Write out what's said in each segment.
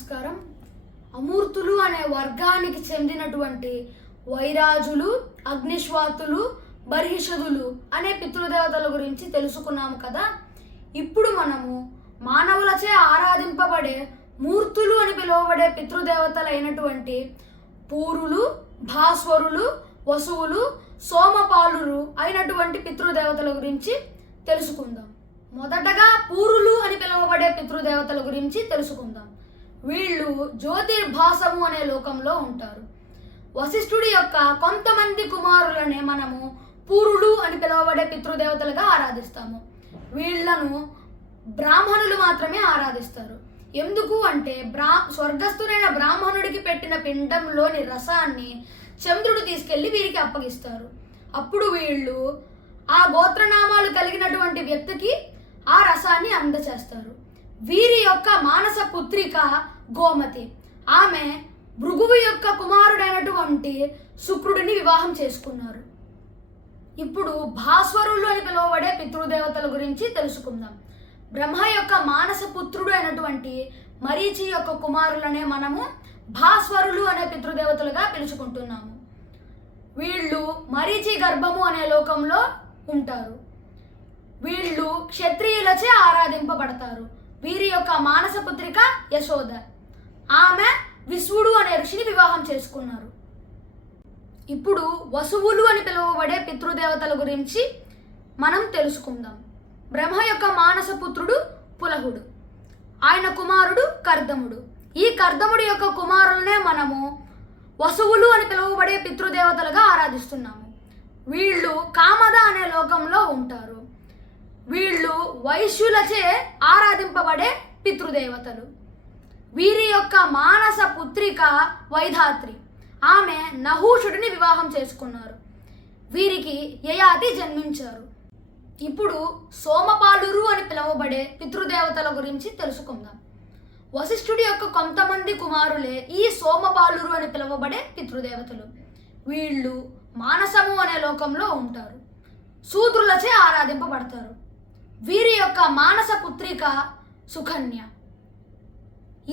నమస్కారం అమూర్తులు అనే వర్గానికి చెందినటువంటి వైరాజులు అగ్నిశ్వాతులు బర్హిషదులు అనే పితృదేవతల గురించి తెలుసుకున్నాము కదా. ఇప్పుడు మనము మానవులచే ఆరాధింపబడే మూర్తులు అని పిలువబడే పితృదేవతలైనటువంటి పూరులు భాస్వరులు వసువులు సోమపాలురు అయినటువంటి పితృదేవతల గురించి తెలుసుకుందాం. మొదటగా పూరులు అని పిలువబడే పితృదేవతల గురించి తెలుసుకుందాం. వీళ్ళు జ్యోతిర్భాసము అనే లోకంలో ఉంటారు. వశిష్ఠుడి యొక్క కొంతమంది కుమారులనే మనము పూరులు అని పిలువబడే పితృదేవతలుగా ఆరాధిస్తాము. వీళ్ళను బ్రాహ్మణులు మాత్రమే ఆరాధిస్తారు. ఎందుకు అంటే బ్రా స్వర్గస్థులైన బ్రాహ్మణుడికి పెట్టిన పిండంలోని రసాన్ని చంద్రుడు తీసుకెళ్ళి వీరికి అప్పగిస్తారు. అప్పుడు వీళ్ళు ఆ గోత్రనామాలు కలిగినటువంటి వ్యక్తికి ఆ రసాన్ని అందచేస్తారు. వీరి యొక్క మానస పుత్రిక గోమతి. ఆమె భృగువు యొక్క కుమారుడైనటువంటి శుక్రుడిని వివాహం చేసుకున్నారు. ఇప్పుడు భాస్వరులు అని పిలువబడే పితృదేవతల గురించి తెలుసుకుందాం. బ్రహ్మ యొక్క మానస పుత్రుడు అయినటువంటి మరీచి యొక్క కుమారులనే మనము భాస్వరులు అనే పితృదేవతలుగా పిలుచుకుంటున్నాము. వీళ్ళు మరీచి గర్భము అనే లోకంలో ఉంటారు. వీళ్ళు క్షత్రియులచే ఆరాధింపబడతారు. వీరి యొక్క మానస పుత్రిక యశోద. ఆమె విశ్వుడు అనే ఋషిని వివాహం చేసుకున్నారు. ఇప్పుడు వసువులు అని పిలువబడే పితృదేవతల గురించి మనం తెలుసుకుందాం. బ్రహ్మ యొక్క మానస పుత్రుడు పులహుడు. ఆయన కుమారుడు కర్దముడు. ఈ కర్దముడి యొక్క కుమారులనే మనము వసువులు అని పిలువబడే పితృదేవతలుగా ఆరాధిస్తున్నాము. వీళ్ళు కామద అనే లోకంలో ఉంటారు. వీళ్ళు వైశ్యులచే ఆరాధింపబడే పితృదేవతలు. వీరి యొక్క మానస పుత్రిక వైధాత్రి. ఆమె నహూషుడిని వివాహం చేసుకున్నారు. వీరికి యయాతి జన్మించారు. ఇప్పుడు సోమపాలురు అని పిలువబడే పితృదేవతల గురించి తెలుసుకుందాం. వశిష్ఠుడి యొక్క కొంతమంది కుమారులే ఈ సోమపాలురు అని పిలువబడే పితృదేవతలు. వీళ్ళు మానసము అనే లోకంలో ఉంటారు. శూద్రులచే ఆరాధింపబడతారు. వీరి యొక్క మానస పుత్రిక సుకన్య.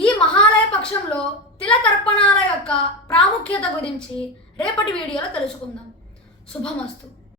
ఈ మహాలయ పక్షంలో తిల తర్పణాల యొక్క ప్రాముఖ్యత గురించి రేపటి వీడియోలో తెలుసుకుందాం. శుభమస్తు.